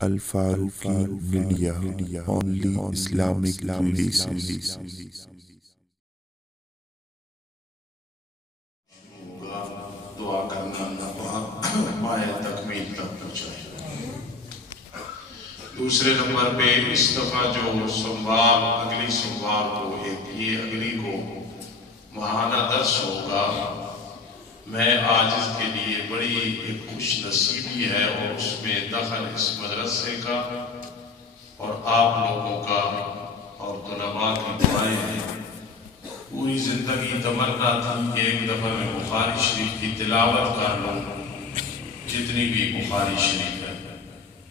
Al-Faruqi media only Islamic releases. دعا کرنا مائل تکمیل تک پہنچائے۔ دوسرے نمبر پہ اس دفعہ جو سوموار اگلی سوموار کو یہ اگلی کو ماہانہ درس ہوگا، میں آج اس کے لیے بڑی ایک خوش نصیبی ہے اور اس میں دخل اس مدرسے کا اور آپ لوگوں کا اور طلباء کی دعائیں ہیں۔ پوری زندگی تمنا تھی کہ ایک دفعہ میں بخاری شریف کی تلاوت کر لوں، جتنی بھی بخاری شریف ہے،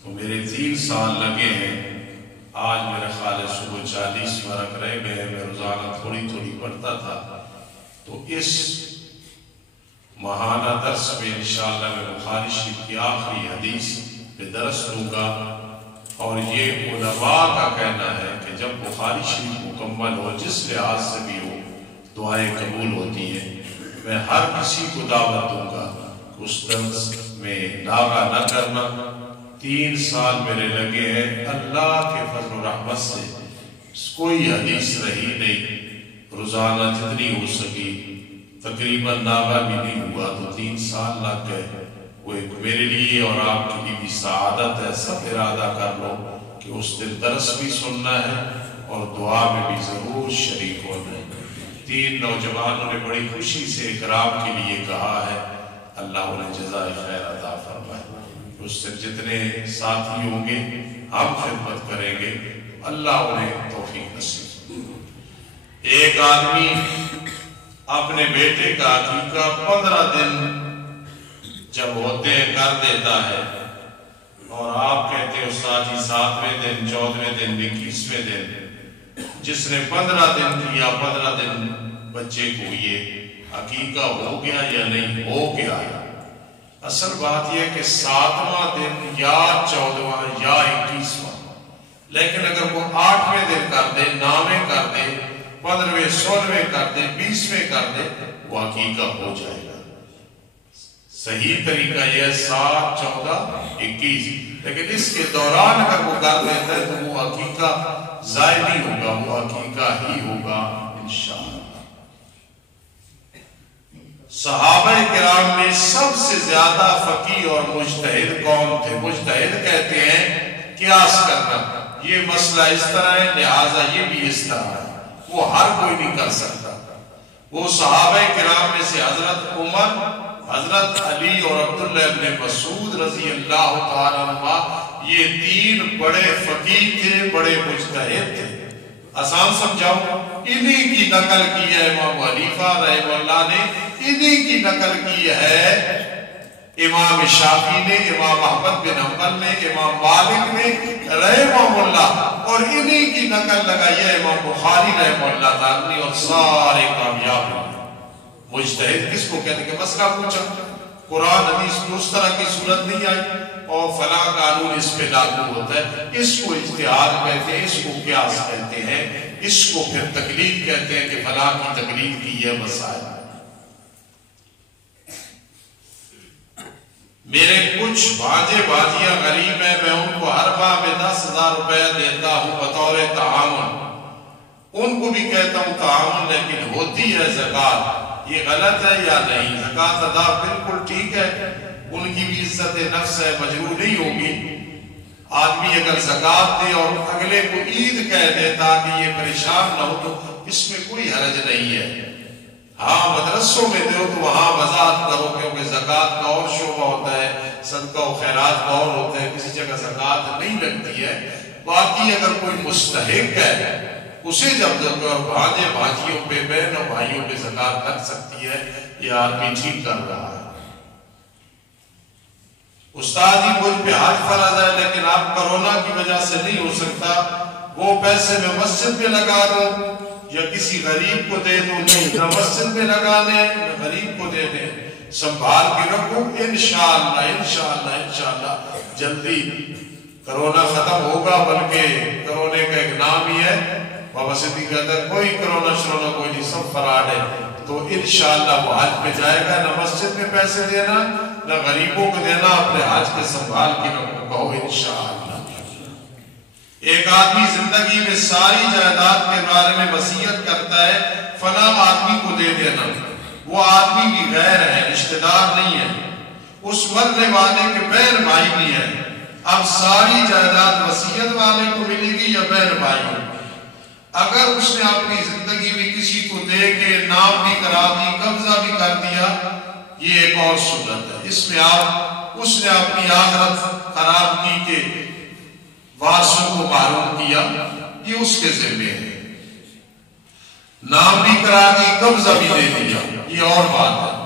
تو میرے 3 سال لگے ہیں۔ آج میرے خیال ہے صبح 40 ورق رہ گئے، میں روزانہ تھوڑی تھوڑی پڑھتا تھا، تو اس ماہانہ درس میں انشاءاللہ میں بخاری شریف کی آخری حدیث پہ درس لوں گا، اور یہ علماء کا کہنا ہے کہ جب بخاری شریف مکمل ہو، جس لحاظ سے بھی ہو، دعائیں قبول ہوتی ہیں۔ میں ہر کسی کو دعوت دوں گا کہ اس درس میں لاغا نہ کرنا۔ 3 سال میرے لگے ہیں، اللہ کے فضل و رحمت سے کوئی حدیث رہی نہیں، روزانہ جتنی ہو سکی، تقریباً ناغا بھی نہیں ہوا، تو 3 سال لگ گئے۔ وہ ایک میرے لیے اور آپ کے لیے بھی سعادت ہے۔ سب ارادہ کر لو کہ اس دن درس بھی سننا ہے اور دعا میں بھی ضرور شریک ہونا ہے۔ 3 نوجوانوں نے بڑی خوشی سے اکرام کے لیے کہا ہے، اللہ انہیں جزائے خیر عطا فرمائے۔ اس سے جتنے ساتھی ہوں گے ہم خدمت کریں گے، اللہ انہیں توفیق نصیب۔ ایک آدمی اپنے بیٹے کا عقیقہ 15 دن جب ہوتے ہیں کر دیتا ہے، اور آپ کہتے ہیں استاد جی 7ویں دن، 14ویں دن، 21ویں دن، جس نے 15 دن کیا، 15 دن بچے کو یہ عقیقہ ہو گیا یا نہیں ہو گیا؟ اصل بات یہ کہ 7واں دن یا 14واں یا 21واں، لیکن اگر وہ 8ویں دن کر دے، 9ویں کر دے، 15ویں 16ویں کر دے، 20ویں کر دے، وہ عقیقہ ہو جائے گا۔ صحیح طریقہ یہ ہے 7, 14, 21، لیکن اس کے دوران اگر وہ کر دیتا ہے تو وہ عقیقہ ضائع نہیں ہوگا، وہ عقیقہ ہی ہوگا انشاءاللہ۔ صحابہ کرام میں سب سے زیادہ فقیہ اور مجتہد کون تھے؟ مجتہد کہتے ہیں قیاس کرنا، یہ مسئلہ اس طرح ہے لہٰذا یہ بھی اس طرح ہے، وہ ہر کوئی نہیں کر سکتا۔ وہ صحابہ کرام میں سے حضرت عمر، حضرت علی اور عبداللہ ابن مسعود رضی اللہ تعالیٰ عنہ، یہ 3 بڑے فقیہ تھے، بڑے مجتہد تھے۔ آسان سمجھاؤ، انہی کی نقل کی ہے امام حنیفہ رحمہ اللہ نے، انہی کی نقل کی ہے امام شافعی نے، امام احمد بن حنبل نے، امام مالک نے رحمہ اللہ، اور انہی کی نقل لگائی ہے امام بخاری رحمہ اللہ تعالیٰ نے، اور سارے کامیاب ہیں۔ مجتہد کس کو کہتے ہیں؟ کہ مسئلہ پوچھا، قرآن حدیث میں اس طرح کی صورت نہیں آئی اور فلاں قانون اس پہ لاگو ہوتا ہے، اس کو اجتہاد کہتے ہیں، اس کو قیاس کہتے ہیں، اس کو پھر تقلید کہتے ہیں کہ فلاں کی تقلید کی یہ مسائل۔ میرے کچھ بھانجے بھانجیاں غریب ہیں، میں ان کو ہر ماہ میں 10,000 روپے دیتا ہوں بطور تعاون، ان کو بھی کہتا ہوں تعاون، لیکن ہوتی ہے زکوٰۃ، یہ غلط ہے یا نہیں؟ زکوٰۃ ادا بالکل ٹھیک ہے، ان کی بھی عزت نفس ہے، مجروح نہیں ہوگی۔ آدمی اگر زکوٰۃ دے اور اگلے کو عید کہہ دے تاکہ یہ پریشان نہ ہو تو اس میں کوئی حرج نہیں ہے۔ ہاں مدرسوں میں دو تو وہاں وضاحت کرو، کیونکہ زکوٰۃ کا اور شعبہ ہوتا ہے، صدقہ و خیرات کا اور ہوتا ہے، کسی جگہ زکوٰۃ نہیں لگتی ہے۔ باقی اگر کوئی مستحق ہے اسے جب بھانجے بھانجیوں پہ، بہن اور بھائیوں پہ زکوٰۃ لگ سکتی ہے، یہ آدمی ٹھیک کر رہا ہے۔ استاد ہی مجھ پہ حج فرض ہے لیکن آپ کرونا کی وجہ سے نہیں ہو سکتا، وہ پیسے میں مسجد میں لگا دوں یا کسی غریب کو دے دوں؟ نہیں، نہ مسجد میں لگانے نہ غریب کو دے دیں، سنبھال کے رکھو، انشاءاللہ انشاءاللہ انشاءاللہ جلدی کرونا ختم ہوگا۔ بلکہ کرونے کا ایک نام ہی ہے، بابا صدیق کہتا ہے کوئی کرونا شرونا کوئی نہیں، سب فراڈ ہے، تو انشاءاللہ وہ حج پہ جائے گا. نہ مسجد میں پیسے دینا، نہ غریبوں کو دینا، اپنے حج کے سنبھال کے کہو انشاءاللہ. ایک آدمی زندگی میں ساری جائیداد کے بارے میں وصیت کرتا ہے فلاں آدمی کو دے دینا. وہ آدمی بھی غیر ہے، رشتہ دار نہیں ہے، اس مرنے والے کے بہن بھائی بھی ہے. اب ساری جائیداد وصیت والے کو ملے گی یا بہن بھائی کو؟ اگر اس نے اپنی زندگی میں کسی کو دے کے نام بھی کرا دی، قبضہ بھی کر دیا، یہ ایک اور سنت ہے. اس میں اس نے اپنی آخرت خراب کی کہ وارثوں کو محروم کیا، یہ اس کے ذمہ ہے. نام بھی کرا دی، قبضہ بھی دے دیا، یہ اور بات ہے.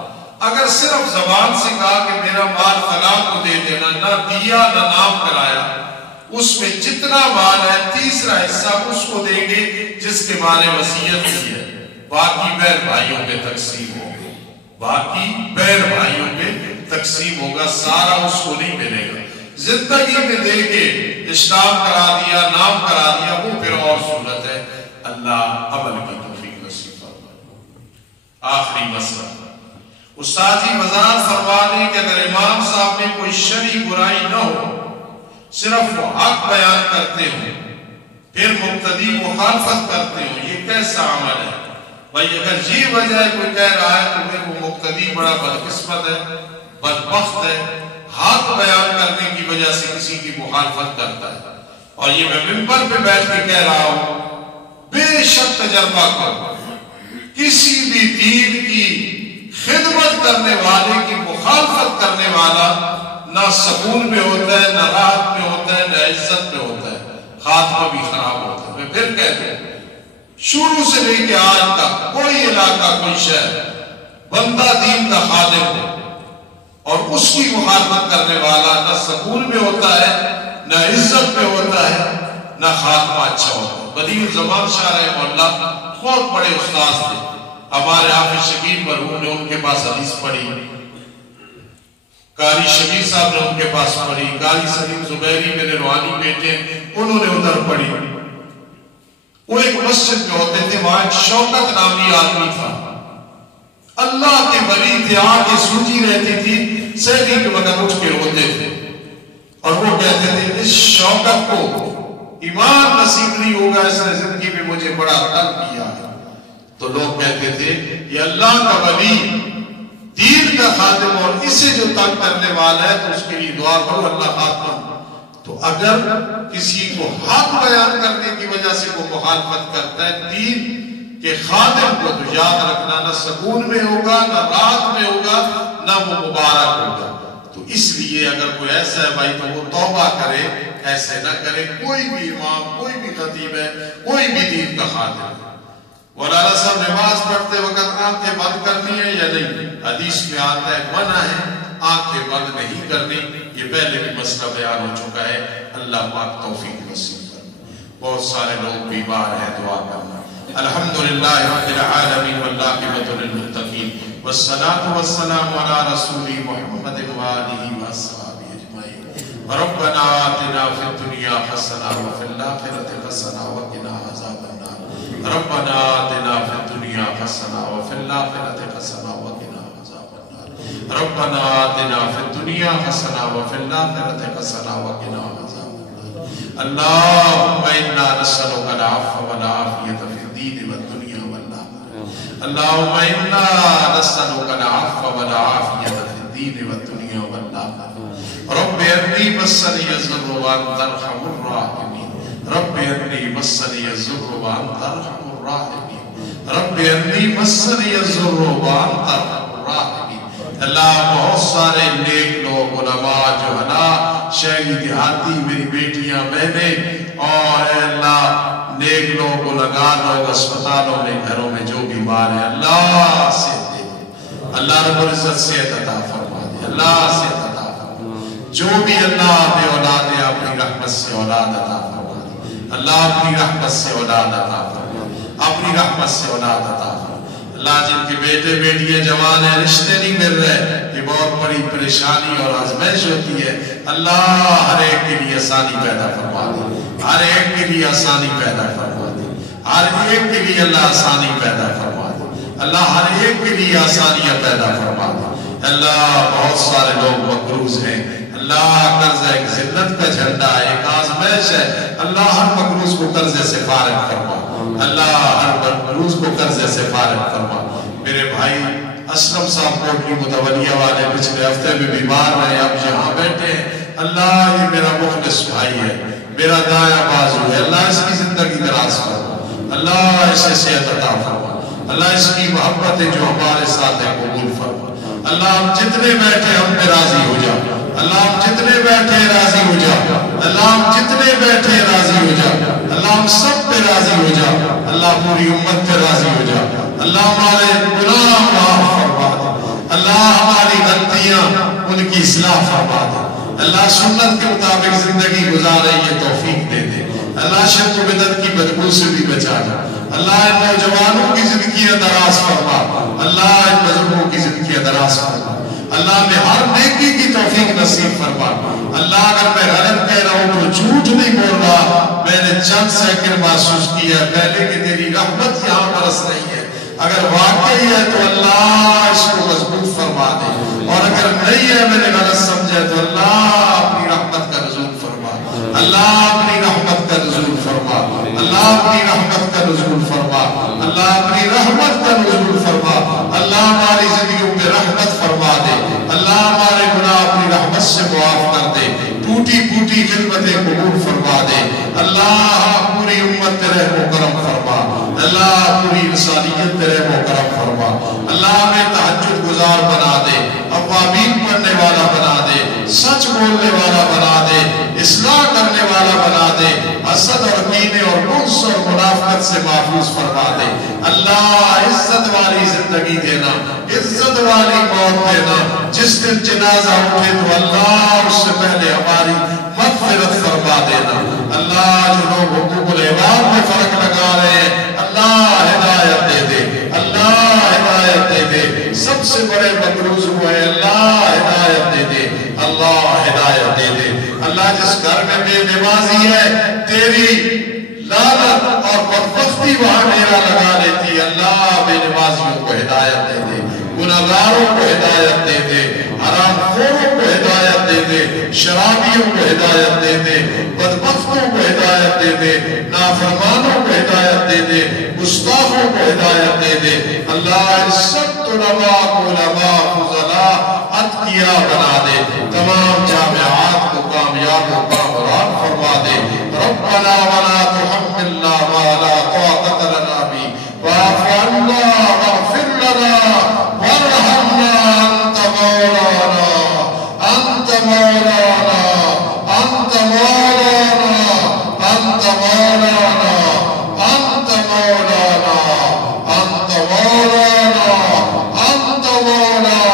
اگر صرف زبان سے کہا کہ میرا مال فلاں کو دے دینا، نہ دیا نہ نام کرایا، اس میں جتنا مال ہے تیسرا حصہ اس کو دیں گے جس کے بارے وصیت کی ہے. باقی بہن بھائیوں پہ تقسیم ہوگا، باقی بہن بھائیوں پہ تقسیم ہوگا، سارا اس کو نہیں ملے گا. زندگی میں دے کے اسلام کرا دیا، نام کرا دیا، وہ پھر اور سنت ہے. اللہ عمل کی توفیق نصیب فرمائے. آخری مسئلہ استاد جی وضاحت فرما دیں کہ اگر امام صاحب میں کوئی شرعی برائی نہ ہو، صرف وہ حق بیان کرتے ہوں، پھر مقتدی مخالفت کرتے ہوں، یہ کیسا عمل ہے؟ بھائی اگر یہ وجہ ہے کوئی کہہ رہا ہے تو پھر وہ مقتدی بڑا بدقسمت ہے، بدبخت ہے، حق بیان کرنے کی وجہ سے کسی کی مخالفت کرتا ہے. اور یہ میں منبر پہ بیٹھ کے کہہ رہا ہوں، بے شک تجربہ کرو، کسی بھی دین کی خدمت کرنے والے کی مخالفت کرنے والا نہ سکون میں ہوتا ہے، نہ راحت میں ہوتا ہے، نہ عزت میں ہوتا ہے، خاتمہ بھی خراب ہوتا ہے. میں پھر کہتا ہوں، شروع سے لے کے آج تک کوئی علاقہ، کوئی شہر، بندہ دین کا خادم ہے اور اس کی مخالفت کرنے والا نہ سکون میں ہوتا ہے، نہ عزت میں ہوتا ہے، نہ خاتمہ اچھا ہوتا ہے. بدیع الزمان شاہ رحمہ اللہ بہت بڑے استاذ تھے. ہمارے حافظ شکیل مرحوم نے ان کے پاس حدیث پڑھی، قاری شبیر صاحب نے ان کے پاس پڑھی، قاری سلیم زبیری میرے روحانی بیٹے انہوں نے ادھر پڑھی. وہ ایک مسجد میں ہوتے تھے، وہاں ایک شوکت نامی آدمی تھا، اللہ کے ولی تھے، آنکھیں سوجی رہتی تھی، سہری کے وقت اٹھ کے روتے تھے اور وہ کہتے تھے اس شوکت کو ایمان نصیب نہیں ہوگا، اس نے زندگی میں مجھے بڑا تنگ کیا ہے. تو لوگ کہتے تھے یہ اللہ کا ولی، دین کا خادم، اور اسے جو تنگ کرنے والا ہے تو اس کے لیے دعا کرو اللہ خاتمہ. تو اگر کسی کو حق بیان کرنے کی وجہ سے وہ مخالفت کرتا ہے دین کے خادم کو، تو یاد رکھنا نہ سکون میں ہوگا، نہ راحت میں ہوگا، نہ وہ مبارک ہوگا. تو اس لیے اگر کوئی ایسا ہے بھائی تو وہ توبہ کرے، ایسے نہ کرے. کوئی بھی امام، کوئی بھی خطیب ہے، کوئی بھی دین کا خادم ہے. مولانا صاحب نماز پڑھتے وقت آنکھیں بند کرنی ہے یا نہیں؟ حدیث میں آتا ہے منع ہے آنکھیں بند نہیں کرنی. یہ پہلے بھی مسئلہ بیان ہو چکا ہے. اللہ پاک توفیق نصیب کرے. بہت سارے لوگ بیمار ہیں، دعا کرنا. الحمدللہ رب العالمین والعاقبۃ للمتقین والصلاة والسلام علی رسول محمد وآلہ وصحبہ اجمعین. ربنا آتنا فی الدنیا حسنہ وفی الآخرۃ حسنہ وقنا عذاب النار. ربنا آتنا فی الدنیا حسنہ وفی الآخرۃ حسنہ وقنا عذاب النار. ربنا آتنا فی الدنیا حسنہ وفی الآخرۃ حسنہ وقنا عذاب النار. اللہم انا نسألک العفو والعافیۃ فی الدین والدنیا والآخرہ. اللہم انا نسألک العفو والعافیۃ فی الدین والدنیا والآخرہ. رب انی مسنی الضر وانت ارحم الراحمین. رب انی مسنی الضر وانت ارحم الراحمین. رب انی مسنی الضر وانت ارحم الراحمین. اللہ بہت سارے نیک لوگ، علماء، جوہناء، شہری دیہاتی، میری بیٹیاں، بہنیں، اور اے اللہ نیک لوگ، گنہگار لوگ اسپتالوں میں، گھروں میں جو بیمار ہیں، اللہ سے دے دے. اللہ رب العزت صحت عطا فرما دے. اللہ صحت عطا فرما دے. جو بھی اللہ بے اولاد ہے اپنی رحمت سے اولاد عطا فرما دے. اللہ اپنی رحمت سے اولاد عطا فرما دے. اپنی رحمت سے اولاد عطا فرما. اللہ جن کے بیٹے بیٹیاں جوان ہیں، رشتے نہیں مل رہے، یہ بہت بڑی پریشانی اور آزمائش ہوتی ہے. اللہ ہر ایک کے لیے آسانی پیدا فرما دے. ہر ایک کے لیے آسانی پیدا فرما دے. ہر ایک کے لیے اللہ آسانی پیدا فرما دے. اللہ ہر ایک کے لیے آسانیاں پیدا فرما دے اللہ بہت سارے لوگ مقروض ہیں اللہ قرض ایک ذلت کا جھنڈا ہے ایک آزمائش ہے اللہ ہر مقروض کو قرضے سے فارغ فرما اللہ ہر مقروض کو قرضے سے فارغ فرما میرے بھائی اسلم صاحب کوٹلی متولیہ والے پچھلے ہفتے میں بیمار رہے اب یہاں بیٹھے ہیں اللہ یہ میرا مخلص بھائی ہے میرا دایاں بازو ہے اللہ اس کی زندگی دراز فرما اللہ اسے صحت عطا فرما اللہ اس کی محبتیں جو ہمارے ساتھ ہیں قبول فرما اللہ ہم جتنے بیٹھے ہم پہ راضی ہو جا اللہ ہم جتنے بیٹھے راضی ہو جا اللہ ہم جتنے بیٹھے راضی ہو جا اللہ ہم سب پہ راضی ہو جا اللہ پوری امت پہ راضی ہو جا اللہ ہمارے گناہ معاف فرما دے اللہ ہماری غلطیاں ان کی اصلاح فرما دے اللہ سنت کے مطابق زندگی گزارے یہ توفیق دے دے اللہ شرک و بدعت کی بدبو سے بھی بچا جا اللہ ان نوجوانوں کی زندگیاں دراز فرما اللہ ان بزرگوں کی زندگیاں دراز فرما اللہ میں ہر نیکی کی توفیق نصیب فرما اللہ اگر میں غلط کہہ رہا ہوں تو جھوٹ نہیں بول رہا میں نے چند سیکنڈ محسوس کیا پہلے کہ تیری رحمت یہاں برس رہی ہے اگر واقعی ہے تو اللہ اس کو مضبوط فرما دے اور اگر نہیں ہے میں نے غلط سمجھا تو اللہ اپنی رحمت کا نزول فرما اللہ اپنی رحمت کا نزول فرما اللہ اپنی رحمت کا نزول فرما اللہ اپنی رحمت کا نزول فرما اللہ ہماری زندگیوں پہ رحمت فرما دے اللہ ہمارے گناہ اپنی رحمت سے معاف کر دے ٹوٹی پھوٹی خدمتیں قبول فرما دے اللہ پوری امت تیرے کرم فرما اللہ پوری انسانیت تیرے کرم فرما اللہ ہمیں تہجد گزار بنا دے اوابین پڑھنے والا بنا دے سچ بولنے والا بنا دے اصلاح کرنے والا بنا دے حسد اور کینے اور بغض اور منافقت سے محفوظ فرما دے اللہ عزت والی زندگی دینا عزت والی موت دینا جس دن جنازہ اٹھے تو اللہ اس سے پہلے ہماری مغفرت فرما دینا اللہ جو لوگ حقوق العباد میں فرق لگا رہے ہیں اللہ ہدایت دے دے اللہ ہدایت دے دے سب سے بڑے مقروض ہوئے اللہ ہدایت دے دے اللہ ہدایت دے دے اللہ جس گھر میں بے نمازی ہے تیری لعنت اور بدبختی وہاں ڈیرا لگا لیتی اللہ بے نمازیوں کو ہدایت دے دے گناہگاروں کو ہدایت دے دے حرام خوروں کو ہدایت دے دے شرابیوں کو ہدایت دے دے بدبختوں کو ہدایت دے دے نافرمانوں کو ہدایت دے دے گستاخوں کو ہدایت دے دے اللہ سب علماء کو علماء فضلاء اتقیاء بنا دے تمام جامعات کو کامیاب و کامران فرما دے ربنا ولا تحملنا ما لا طاقة لنا به واعف عنا واغفر لنا وارحمنا انت مولانا انت مولانا انت مولانا انت مولانا انت مولانا انت مولانا انت مولانا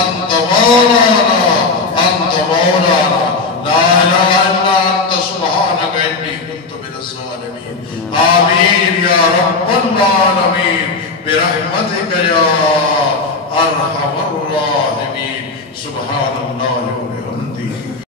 انت مولانا انت مولانا لا اله الا انت سبحانك اني كنت من الظالمين آمين يا رب العالمين برحمتك يا ارحم الراحمين سبحان الله